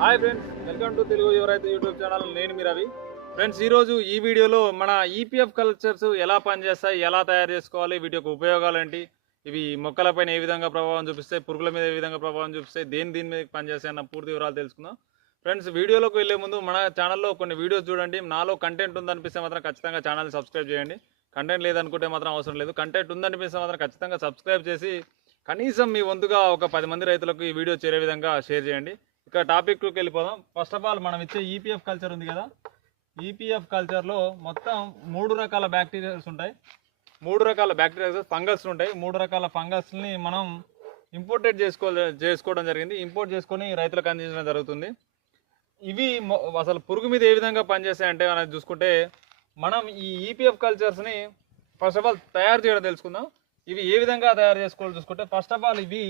Hi friends welcome to Telugu ఎవరైతే YouTube channel. నేను మీ Ravi. Friends ఈరోజు ఈ వీడియోలో మన ఈపీఎఫ్ కల్చర్స్ ఎలా పనిచేస్తాయి ఎలా తయారు చేసుకోవాలి వీటి యొక్క ఉపయోగాలు ఏంటి ఇవి మొక్కలపైన ఏ విధంగా ప్రభావం చూపిస్తాయి పురుగుల మీద ఏ విధంగా ప్రభావం చూపిస్తాయి దేని దీని మీద పనిచేస్తాయి అన్న పూర్తి వివరాలు తెలుసుకుందాం. ఫ్రెండ్స్ వీడియోలోకి వెళ్ళే ముందు మన ఛానల్లో కొన్ని వీడియోస్ చూడండి. నాలో కంటెంట్ ఉందనిపిస్తే మాత్రం ఖచ్చితంగా ఛానల్ సబ్స్క్రైబ్ చేయండి. కంటెంట్ లేదనుకుంటే మాత్రం అవసరం లేదు. కంటెంట్ ఉందనిపిస్తే మాత్రం ఖచ్చితంగా సబ్స్క్రైబ్ చేసి కనీసం మీ వంతుగా ఒక పది మంది రైతులకు ఈ వీడియో చేరే విధంగా షేర్ చేయండి. ఇక టాపిక్లోకి వెళ్ళిపోదాం. ఫస్ట్ ఆఫ్ ఆల్ మనం ఇచ్చే ఈపీఎఫ్ కల్చర్ ఉంది కదా. ఈపీఎఫ్ కల్చర్లో మొత్తం మూడు రకాల బ్యాక్టీరియాస్ ఉంటాయి. మూడు రకాల బ్యాక్టీరియా ఫంగస్ ఉంటాయి. మూడు రకాల ఫంగస్ని మనం ఇంపోర్టెడ్ చేసుకో చేసుకోవడం జరిగింది. ఇంపోర్ట్ చేసుకొని రైతులకు అందించడం జరుగుతుంది. ఇవి అసలు పురుగు మీద ఏ విధంగా పనిచేస్తాయంటే మనం చూసుకుంటే మనం ఈ ఈపీఎఫ్ కల్చర్స్ని ఫస్ట్ ఆఫ్ ఆల్ తయారు చేయడం తెలుసుకుందాం. ఇవి ఏ విధంగా తయారు చేసుకోవాలి చూసుకుంటే ఫస్ట్ ఆఫ్ ఆల్ ఇవి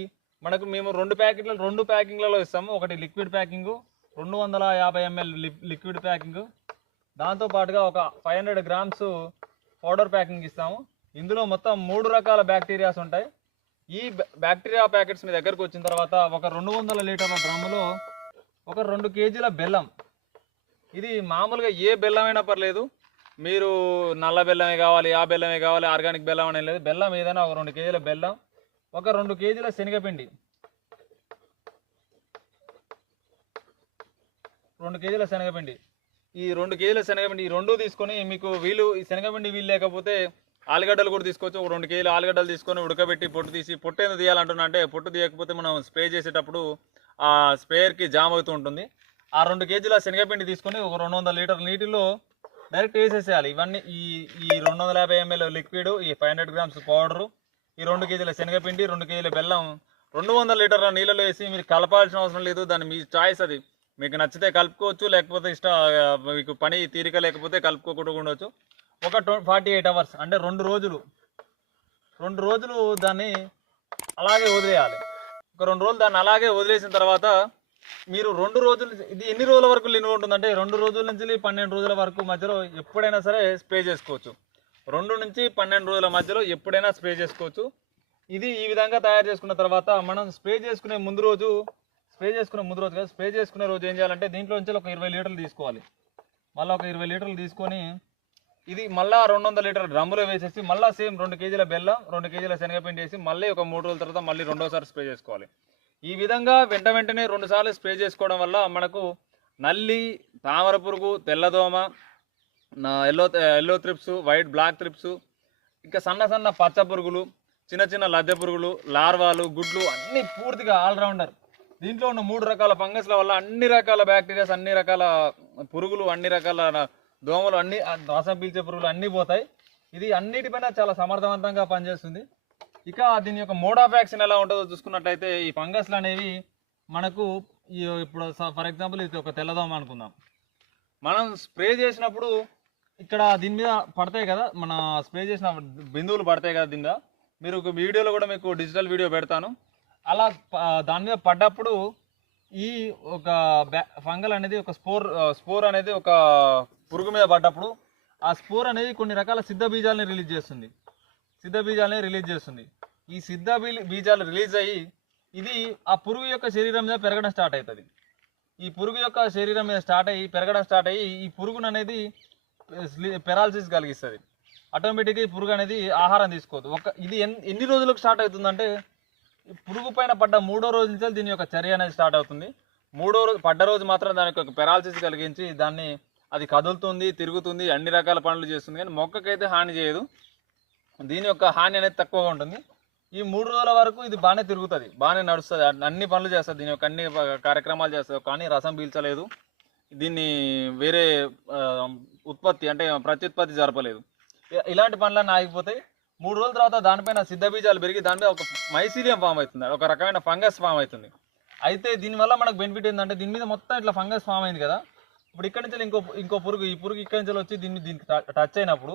మనకు మేము రెండు ప్యాకెట్లు రెండు ప్యాకింగ్లలో ఇస్తాము. ఒకటి లిక్విడ్ ప్యాకింగ్ రెండు వందల యాభై ఎంఎల్ లిక్విడ్ ప్యాకింగ్. దాంతో పాటుగా ఒక five hundred grams powder packing ఇస్తాము. ఇందులో మొత్తం మూడు రకాల బ్యాక్టీరియాస్ ఉంటాయి. ఈ బ్యాక్టీరియా ప్యాకెట్స్ మీ దగ్గరకు వచ్చిన తర్వాత ఒక రెండు వందల లీటర్ల డ్రమ్ములో ఒక రెండు కేజీల బెల్లం. ఇది మామూలుగా ఏ బెల్లం అయినా పర్లేదు. మీరు నల్ల బెల్లమే కావాలి ఆ బెల్లమే కావాలి ఆర్గానిక్ బెల్లం అనేది లేదు. బెల్లం ఏదైనా ఒక రెండు కేజీల బెల్లం ఒక రెండు కేజీల శనగపిండి. రెండు కేజీల శనగపిండి. ఈ రెండు కేజీల శనగపిండి ఈ రెండు తీసుకొని మీకు వీలు ఈ శనగపిండి వీలు లేకపోతే ఆలుగడ్డలు కూడా తీసుకోవచ్చు. ఒక రెండు కేజీలు ఆలుగడ్డలు తీసుకొని ఉడకబెట్టి పొట్టు తీసి పొట్టు ఎందుకు తీయాలంటున్నా అంటే పొట్టు తీయకపోతే మనం స్ప్రే చేసేటప్పుడు ఆ స్ప్రేయర్కి జామ్ అవుతూ ఉంటుంది. ఆ రెండు కేజీల శనగపిండి తీసుకొని ఒక రెండు వందల లీటర్ నీటిలో డైరెక్ట్ వేసేసేయాలి. ఇవన్నీ ఈ ఈ రెండు వందల యాభై ఎంఎల్ లిక్విడ్ ఈ ఫైవ్ హండ్రెడ్ గ్రామ్స్ పౌడరు ఈ రెండు కేజీల శనగపిండి రెండు కేజీల బెల్లం రెండు వందల లీటర్ల నీళ్ళలో వేసి మీరు కలపాల్సిన అవసరం లేదు. దాన్ని మీ చాయిస్ అది. మీకు నచ్చితే కలుపుకోవచ్చు లేకపోతే ఇష్ట మీకు పని తీరిక లేకపోతే కలుపుకోకుండా ఉండవచ్చు ఒక ఫార్టీ ఎయిట్ అవర్స్ అంటే రెండు రోజులు. రెండు రోజులు దాన్ని అలాగే వదిలేయాలి. ఒక రెండు రోజులు దాన్ని అలాగే వదిలేసిన తర్వాత మీరు రెండు రోజులు ఇది ఎన్ని రోజుల వరకు నిల్వ ఉంటుందంటే రెండు రోజుల నుంచి పన్నెండు రోజుల వరకు మధ్యలో ఎప్పుడైనా సరే స్ప్రే చేసుకోవచ్చు. రెండు నుంచి పన్నెండు రోజుల మధ్యలో ఎప్పుడైనా స్ప్రే చేసుకోవచ్చు. ఇది ఈ విధంగా తయారు చేసుకున్న తర్వాత మనం స్ప్రే చేసుకునే ముందు రోజు స్ప్రే చేసుకునే ముందు రోజు కదా స్ప్రే చేసుకునే రోజు ఏం చేయాలంటే దీంట్లో నుంచి ఒక ఇరవై లీటర్లు తీసుకోవాలి. మళ్ళీ ఒక ఇరవై లీటర్లు తీసుకొని ఇది మళ్ళీ రెండు వందల లీటర్ డ్రమ్ములో వేసేసి మళ్ళీ సేమ్ రెండు కేజీల బెల్లం రెండు కేజీల శనగపిండి వేసి మళ్ళీ ఒక మూడు రోజుల తర్వాత మళ్ళీ రెండోసారి స్ప్రే చేసుకోవాలి. ఈ విధంగా వెంట వెంటనే రెండుసార్లు స్ప్రే చేసుకోవడం వల్ల మనకు నల్లి తామర పురుగు తెల్లదోమ yellow yellow thrips white black thrips ఇంకా సన్న సన్న పచ్చ పురుగులు చిన్న చిన్న లద్దె పురుగులు లార్వాలు గుడ్లు అన్నీ పూర్తిగా ఆల్రౌండర్ దీంట్లో ఉన్న మూడు రకాల ఫంగస్ల వల్ల అన్ని రకాల బ్యాక్టీరియాస్ అన్ని రకాల పురుగులు అన్ని రకాల దోమలు అన్ని రసం పీల్చే పురుగులు అన్నీ పోతాయి. ఇది అన్నిటిపైన చాలా సమర్థవంతంగా పనిచేస్తుంది. ఇక దీని యొక్క మోడ్ ఆఫ్ యాక్షన్ ఎలా ఉంటుందో చూసుకున్నట్లయితే ఈ ఫంగస్లు అనేవి మనకు ఈ ఇప్పుడు ఫర్ ఎగ్జాంపుల్ ఇది ఒక తెల్లదోమ అనుకుందాం. మనం స్ప్రే చేసినప్పుడు ఇక్కడ దీని మీద పడతాయి కదా మన స్ప్రే చేసిన బిందువులు పడతాయి కదా దీని మీద. మీరు ఒక వీడియోలో కూడా మీకు డిజిటల్ వీడియో పెడతాను. అలా దాని మీద పడ్డప్పుడు ఈ ఒక ఫంగల్ అనేది ఒక స్పోర్ స్పోర్ అనేది ఒక పురుగు మీద పడ్డప్పుడు ఆ స్పోర్ అనేది కొన్ని రకాల సిద్ధ బీజాలని రిలీజ్ చేస్తుంది. సిద్ధ బీజాలని రిలీజ్ చేస్తుంది. ఈ సిద్ధ బీ- బీజాలు రిలీజ్ అయ్యి ఇది ఆ పురుగు యొక్క శరీరం మీద పెరగడం స్టార్ట్ అవుతుంది. ఈ పురుగు యొక్క శరీరం మీద స్టార్ట్ అయ్యి పెరగడం స్టార్ట్ అయ్యి ఈ పురుగును అనేది పెరాలసిస్ కలిగిస్తుంది. ఆటోమేటిక్గా ఈ పురుగు అనేది ఆహారం తీసుకోదు. ఒక ఇది ఎన్ని రోజులకు స్టార్ట్ అవుతుందంటే ఈ పురుగు పైన పడ్డ మూడో రోజు నుంచి దీని యొక్క చర్య అనేది స్టార్ట్ అవుతుంది. మూడో రోజు పడ్డ రోజు మాత్రం దానికి ఒక పెరాలసిస్ కలిగించి దాన్ని అది కదులుతుంది తిరుగుతుంది అన్ని రకాల పనులు చేస్తుంది. కానీ మొక్కకైతే హాని చేయదు. దీని యొక్క హాని అనేది తక్కువగా ఉంటుంది. ఈ మూడు రోజుల వరకు ఇది బాగానే తిరుగుతుంది బాగానే నడుస్తుంది. అన్ని పనులు చేస్తుంది. దీని యొక్క అన్ని కార్యక్రమాలు చేస్తుంది. కానీ రసం పీల్చలేదు. దీన్ని వేరే ఉత్పత్తి అంటే ప్రత్యుత్పత్తి జరపలేదు. ఇలాంటి పనులన్నీ ఆగిపోతాయి మూడు రోజుల తర్వాత దానిపైన సిద్ధ బీజాలు పెరిగి దానిపై ఒక మైసీలియం ఫామ్ అవుతుంది. ఒక రకమైన ఫంగస్ ఫామ్ అవుతుంది. అయితే దీనివల్ల మనకు బెనిఫిట్ ఏంటంటే దీని మీద మొత్తం ఇట్లా ఫంగస్ ఫామ్ అయింది కదా. ఇప్పుడు ఇక్కడి నుంచి ఇంకో ఇంకో పురుగు ఈ పురుగు ఇక్కడి నుంచి వచ్చి దీన్ని దీనికి టచ్ అయినప్పుడు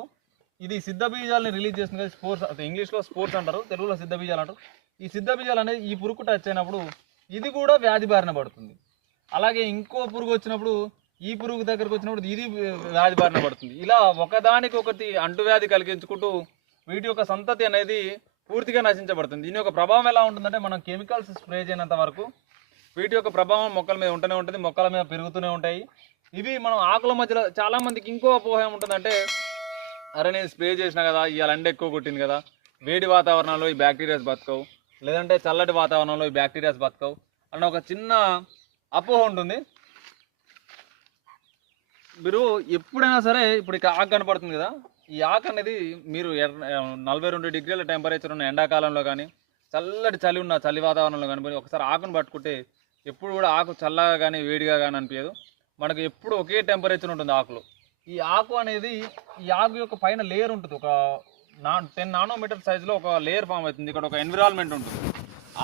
ఇది సిద్ధ బీజాలని రిలీజ్ చేస్తుంది కదా స్పోర్ట్స్ అంటే ఇంగ్లీష్లో స్పోర్ట్స్ అంటారు తెలుగులో సిద్ధ బీజాలు అంటారు. ఈ సిద్ధ బీజాలు అనేది ఈ పురుగు టచ్ అయినప్పుడు ఇది కూడా వ్యాధి బారిన పడుతుంది. అలాగే ఇంకో పురుగు వచ్చినప్పుడు ఈ పురుగు దగ్గరకు వచ్చినప్పుడు ఇది వ్యాధి బారిన పడుతుంది. ఇలా ఒకదానికి ఒకటి అంటువ్యాధి కలిగించుకుంటూ వీటి యొక్క సంతతి అనేది పూర్తిగా నశించబడుతుంది. దీని యొక్క ప్రభావం ఎలా ఉంటుందంటే మనం కెమికల్స్ స్ప్రే చేయనంత వరకు వీటి యొక్క ప్రభావం మొక్కల మీద ఉంటూనే ఉంటుంది మొక్కల మీద పెరుగుతూనే ఉంటాయి. ఇవి మనం ఆకుల మధ్యలో చాలామందికి ఇంకో అపోహ ఉంటుందంటే అరే నేను స్ప్రే చేసిన కదా ఇవాళ ఎండ ఎక్కువ కొట్టింది కదా వేడి వాతావరణంలో ఈ బ్యాక్టీరియాస్ బతకవు లేదంటే చల్లటి వాతావరణంలో ఈ బ్యాక్టీరియాస్ బతకవు అన్న ఒక చిన్న అపోహ ఉంటుంది. మీరు ఎప్పుడైనా సరే ఇప్పుడు ఇక ఆకు కనపడుతుంది కదా ఈ ఆకు అనేది మీరు నలభై రెండు డిగ్రీల టెంపరేచర్ ఉన్న ఎండాకాలంలో కానీ చల్లటి చలి ఉన్న చలి వాతావరణంలో కానీ ఒకసారి ఆకును పట్టుకుంటే ఎప్పుడు కూడా ఆకు చల్లగా కానీ వేడిగా కానీ అనిపించదు. మనకు ఎప్పుడు ఒకే టెంపరేచర్ ఉంటుంది ఆకులో. ఈ ఆకు అనేది ఈ ఆకు యొక్క పైన లేయర్ ఉంటుంది. ఒక నా టెన్ నానోమీటర్ సైజులో ఒక లేయర్ ఫామ్ అవుతుంది. ఇక్కడ ఒక ఎన్విరాన్మెంట్ ఉంటుంది.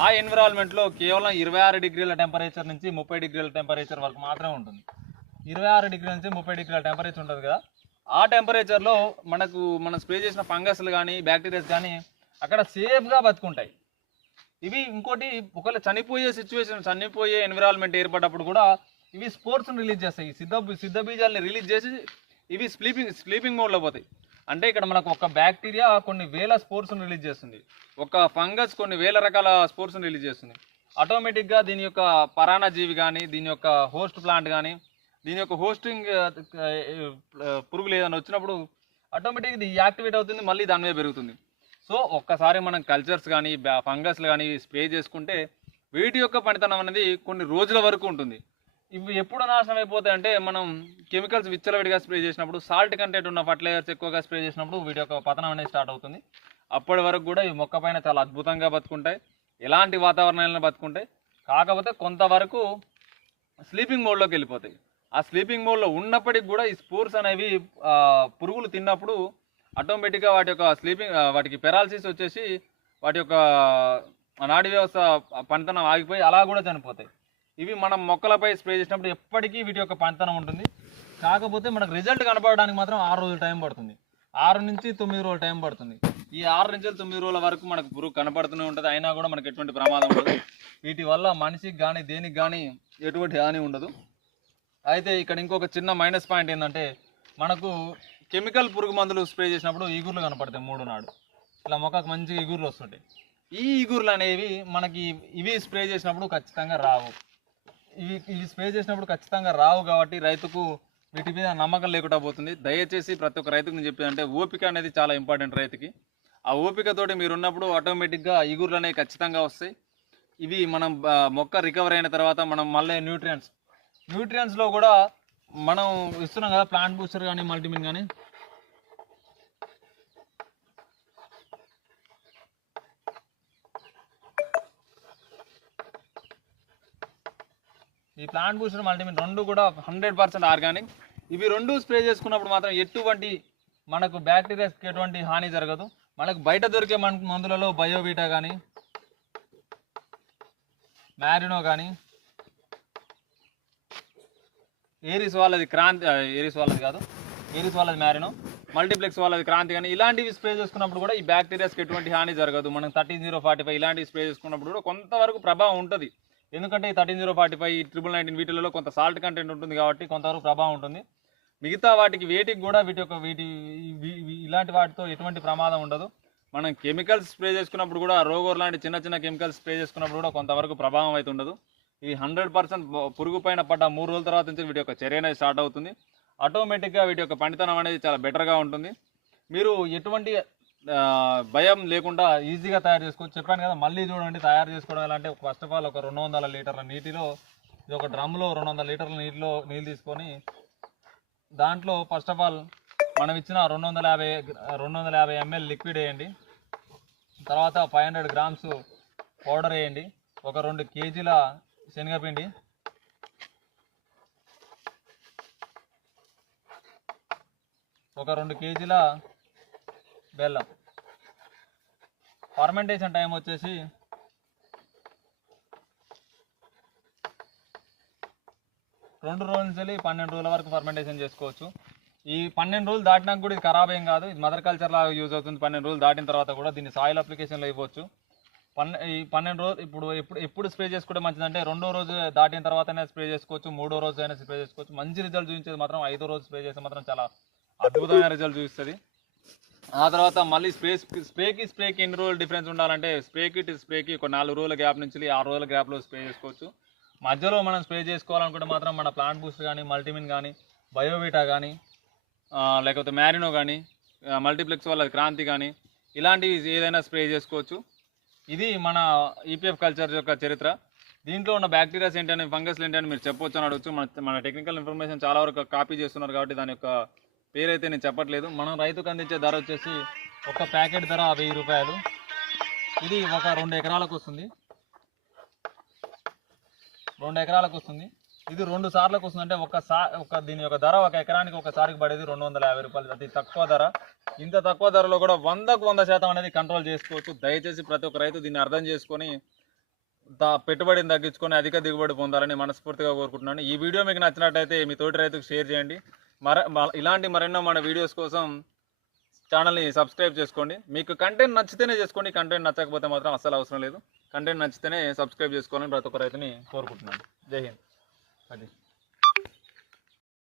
ఆ ఎన్విరాన్మెంట్లో కేవలం ఇరవై ఆరు డిగ్రీల టెంపరేచర్ నుంచి ముప్పై డిగ్రీల టెంపరేచర్ వరకు మాత్రమే ఉంటుంది. ఇరవై ఆరు డిగ్రీ నుంచి ముప్పై డిగ్రీల టెంపరేచర్ ఉంటుంది కదా. ఆ టెంపరేచర్లో మనకు మనం స్ప్రే చేసిన ఫంగస్లు కానీ బ్యాక్టీరియాస్ కానీ అక్కడ సేఫ్గా బతుకుంటాయి. ఇవి ఇంకోటి ఒకవేళ చనిపోయే సిచ్యువేషన్ చనిపోయే ఎన్విరాన్మెంట్ ఏర్పడ్డప్పుడు కూడా ఇవి స్పోర్ట్స్ని రిలీజ్ చేస్తాయి. సిద్ధ సిద్ధ బీజాలని రిలీజ్ చేసి ఇవి స్లీపింగ్ స్లీపింగ్ మోడ్లో పోతాయి. అంటే ఇక్కడ మనకు ఒక బ్యాక్టీరియా కొన్ని వేల స్పోర్ట్స్ని రిలీజ్ చేస్తుంది. ఒక ఫంగస్ కొన్ని వేల రకాల స్పోర్ట్స్ని రిలీజ్ చేస్తుంది. ఆటోమేటిక్గా దీని యొక్క పరాణజీవి కానీ దీని యొక్క హోస్ట్ ప్లాంట్ కానీ దీని యొక్క హోస్టింగ్ పురుగులు ఏదైనా వచ్చినప్పుడు ఆటోమేటిక్గా ఇది యాక్టివేట్ అవుతుంది మళ్ళీ దాని మీద పెరుగుతుంది. సో ఒక్కసారి మనం కల్చర్స్ కానీ ఫంగస్లు కానీ స్ప్రే చేసుకుంటే వీటి యొక్క పనితనం అనేది కొన్ని రోజుల వరకు ఉంటుంది. ఇవి ఎప్పుడు నాశనం అయిపోతాయి అంటే మనం కెమికల్స్ విచ్చలవిడిగా స్ప్రే చేసినప్పుడు సాల్ట్ కంటెంట్ ఉన్న ఫర్టిలైజర్స్ ఎక్కువగా స్ప్రే చేసినప్పుడు వీటి యొక్క పతనం అనేది స్టార్ట్ అవుతుంది. అప్పటి వరకు కూడా ఈ మొక్క పైన చాలా అద్భుతంగా బతుకుంటాయి. ఎలాంటి వాతావరణాలను బతుకుంటాయి? కాకపోతే కొంతవరకు స్లీపింగ్ మోడ్లోకి వెళ్ళిపోతాయి. ఆ స్లీపింగ్ మోడ్లో ఉన్నప్పటికి కూడా ఈ స్పోర్స్ అనేవి పురుగులు తిన్నప్పుడు ఆటోమేటిక్గా వాటి యొక్క స్లీపింగ్ వాటికి పెరాలసిస్ వచ్చేసి వాటి యొక్క నాడీ వ్యవస్థ పంటన ఆగిపోయి అలా కూడా చనిపోతాయి. ఇవి మనం మొక్కలపై స్ప్రే చేసినప్పుడు ఎప్పటికీ వీటి యొక్క పనితనం ఉంటుంది. కాకపోతే మనకు రిజల్ట్ కనపడడానికి మాత్రం ఆరు రోజులు టైం పడుతుంది. ఆరు నుంచి తొమ్మిది రోజులు టైం పడుతుంది. ఈ ఆరు నుంచి తొమ్మిది రోజుల వరకు మనకు పురుగు కనపడుతూనే ఉంటుంది. అయినా కూడా మనకు ఎటువంటి ప్రమాదం ఉండదు. వీటి వల్ల మనిషికి కానీ దేనికి కానీ ఎటువంటి హాని ఉండదు. అయితే ఇక్కడ ఇంకొక చిన్న మైనస్ పాయింట్ ఏంటంటే మనకు కెమికల్ పురుగు మందులు స్ప్రే చేసినప్పుడు ఈగుర్లు కనపడతాయి మూడు నాడు. ఇట్లా మొక్కకు మంచిగా ఈగుర్లు వస్తుంటాయి. ఈ ఈగుర్లు అనేవి మనకి ఇవి స్ప్రే చేసినప్పుడు ఖచ్చితంగా రావు. ఇవి ఈ స్ప్రే చేసినప్పుడు ఖచ్చితంగా రావు కాబట్టి రైతుకు వీటి మీద నమ్మకం లేకుండా పోతుంది. దయచేసి ప్రతి ఒక్క రైతుకు నేను చెప్పేది అంటే ఓపిక అనేది చాలా ఇంపార్టెంట్ రైతుకి. ఆ ఓపికతోటి మీరు ఉన్నప్పుడు ఆటోమేటిక్గా ఇగుర్లు అనేవి ఖచ్చితంగా వస్తాయి. ఇవి మనం మొక్క రికవర్ అయిన తర్వాత మనం మళ్ళీ న్యూట్రియన్స్ న్యూట్రియన్స్లో కూడా మనం ఇస్తున్నాం కదా ప్లాంట్ బూస్టర్ కానీ మల్టీమిన్ కానీ ఈ ప్లాంట్ బూస్టర్ మల్టీమిన్ రెండు కూడా హండ్రెడ్ పర్సెంట్ ఆర్గానిక్ ఇవి రెండు స్ప్రే చేసుకున్నప్పుడు మాత్రం ఎటువంటి మనకు బ్యాక్టీరియాస్కి ఎటువంటి హాని జరగదు. మనకు బయట దొరికే మన మందులలో బయోబీటా కానీ మ్యారినో కానీ ఏరిస్ వాళ్ళది క్రాంతి ఏరిస్ వాళ్ళది కాదు. ఏరిస్ వాళ్ళది మ్యారినో మల్టీప్లెక్స్ వాళ్ళది క్రాంతి కానీ ఇలాంటివి స్ప్రే చేసుకున్నప్పుడు కూడా ఈ బ్యాక్టీరియాస్కి ఎటువంటి హాని జరగదు. మనం థర్టీన్ జీరో ఫార్టీ ఫైవ్ ఇలాంటివి స్ప్రే చేసుకున్నప్పుడు కూడా కొంతవరకు ప్రభావం ఉంటుంది. ఎందుకంటే ఈ thirteen zero forty five triple nineteen వీటిలలో కొంత సాల్ట్ కంటెంట్ ఉంటుంది కాబట్టి కొంతవరకు ప్రభావం ఉంటుంది. మిగతా వాటికి వేటికి కూడా వీటి యొక్క వీటి ఇలాంటి వాటితో ఎటువంటి ప్రమాదం ఉండదు. మనం కెమికల్స్ స్ప్రే చేసుకున్నప్పుడు కూడా రోగోర్ లాంటి చిన్న చిన్న కెమికల్స్ స్ప్రే చేసుకున్నప్పుడు కూడా కొంతవరకు ప్రభావం అయితే ఉండదు. ఇది హండ్రెడ్ పర్సెంట్ పురుగు పైన పడ్డ మూడు రోజుల తర్వాత నుంచి వీటి యొక్క చర్య అనేది స్టార్ట్ అవుతుంది. ఆటోమేటిక్గా వీటి యొక్క పనితనం అనేది చాలా బెటర్గా ఉంటుంది. మీరు ఎటువంటి భయం లేకుండా ఈజీగా తయారు చేసుకోవచ్చు. చెప్పాను కదా మళ్ళీ చూడండి తయారు చేసుకోవడం ఎలా అంటే ఫస్ట్ ఆఫ్ ఆల్ ఒక రెండు వందల లీటర్ల నీటిలో ఇది ఒక డ్రమ్లో రెండు వందల లీటర్ల నీటిలో నీళ్ళు తీసుకొని దాంట్లో ఫస్ట్ ఆఫ్ ఆల్ మనం ఇచ్చిన రెండు వందల యాభై రెండు వందల యాభై ఎంఎల్ లిక్విడ్ వేయండి. తర్వాత ఫైవ్ హండ్రెడ్ గ్రామ్స్ పౌడర్ వేయండి. ఒక రెండు కేజీల శనగపిండి. ఒక రెండు కేజీల బెల్లం. ఫర్మెంటేషన్ టైం వచ్చేసి రెండు రోజుల నుంచి వెళ్ళి పన్నెండు రోజుల వరకు ఫర్మెంటేషన్ చేసుకోవచ్చు. ఈ పన్నెండు రోజులు దాటినాక కూడా ఇది ఖరాబ్ ఏం కాదు. ఇది మదర్ కల్చర్ లాగా యూజ్ అవుతుంది. పన్నెండు రోజులు దాటిన తర్వాత కూడా దీన్ని సాయిల్ అప్లికేషన్లో ఇవ్వచ్చు. పన్నె ఈ పన్నెండు రోజులు ఇప్పుడు ఎప్పుడు ఎప్పుడు స్ప్రే చేసుకోవడం మంచిదంటే రెండో రోజు దాటిన తర్వాతనే స్ప్రే చేసుకోవచ్చు. మూడో రోజు అయినా స్ప్రే చేసుకోవచ్చు. మంచి రిజల్ట్ చూపించేది మాత్రం ఐదో రోజు స్ప్రే చేస్తే మాత్రం చాలా అద్భుతమైన రిజల్ట్ చూపిస్తుంది. ఆ తర్వాత మళ్ళీ స్ప్రే స్ప్రేకి స్ప్రేకి ఎన్ని రోజులు డిఫరెన్స్ ఉండాలంటే స్ప్రేకి టు స్ప్రేకి ఒక నాలుగు రోజుల గ్యాప్ నుంచి ఆరు రోజుల గ్యాప్లో స్ప్రే చేసుకోవచ్చు. మధ్యలో మనం స్ప్రే చేసుకోవాలనుకుంటే మాత్రం మన ప్లాంట్ బూస్ట్ కానీ మల్టీమిన్ కానీ బయోవీటా కానీ లేకపోతే మ్యారినో కానీ మల్టీప్లెక్స్ వల్ల క్రాంతి కానీ ఇలాంటివి ఏదైనా స్ప్రే చేసుకోవచ్చు. ఇది మన ఈపీఎఫ్ కల్చర్ యొక్క చరిత్ర. దీంట్లో ఉన్న బ్యాక్టీరియాస్ ఏంటని ఫంగస్లు ఏంటని మీరు చెప్పొచ్చు అని అడగచ్చు. మన మన టెక్నికల్ ఇన్ఫర్మేషన్ చాలా వరకు కాపీ చేస్తున్నారు కాబట్టి దాని యొక్క పేరైతే నేను చెప్పట్లేదు. మనం రైతుకు అందించే ధర వచ్చేసి ఒక ప్యాకెట్ ధర వెయ్యి రూపాయలు. ఇది ఒక రెండు ఎకరాలకు వస్తుంది. రెండు ఎకరాలకు వస్తుంది. ఇది రెండు సార్లకు వస్తుంది. అంటే ఒక సా ఒక దీని యొక్క ధర ఒక ఎకరానికి ఒకసారికి పడేది రెండు వందల యాభై రూపాయలు. అతి తక్కువ ధర. ఇంత తక్కువ ధరలో కూడా వందకు వంద శాతం అనేది కంట్రోల్ చేసుకోవచ్చు. దయచేసి ప్రతి ఒక్క రైతు దీన్ని అర్థం చేసుకొని దా పెట్టుబడిని తగ్గించుకొని అధిక దిగుబడి పొందాలని మనస్ఫూర్తిగా కోరుకుంటున్నాను. ఈ వీడియో మీకు నచ్చినట్టయితే మీ తోటి రైతుకు షేర్ చేయండి. మర ఇలాంటి మరెన్నో మన వీడియోస్ కోసం ఛానల్ని సబ్స్క్రైబ్ చేసుకోండి. మీకు కంటెంట్ నచ్చితేనే చేసుకోండి కంటెంట్ నచ్చకపోతే మాత్రం అస్సలు అవసరం లేదు. కంటెంట్ నచ్చితేనే సబ్స్క్రైబ్ చేసుకోవాలని ప్రతి ఒక్క రైతుని కోరుకుంటున్నాను. జై హింద్. అది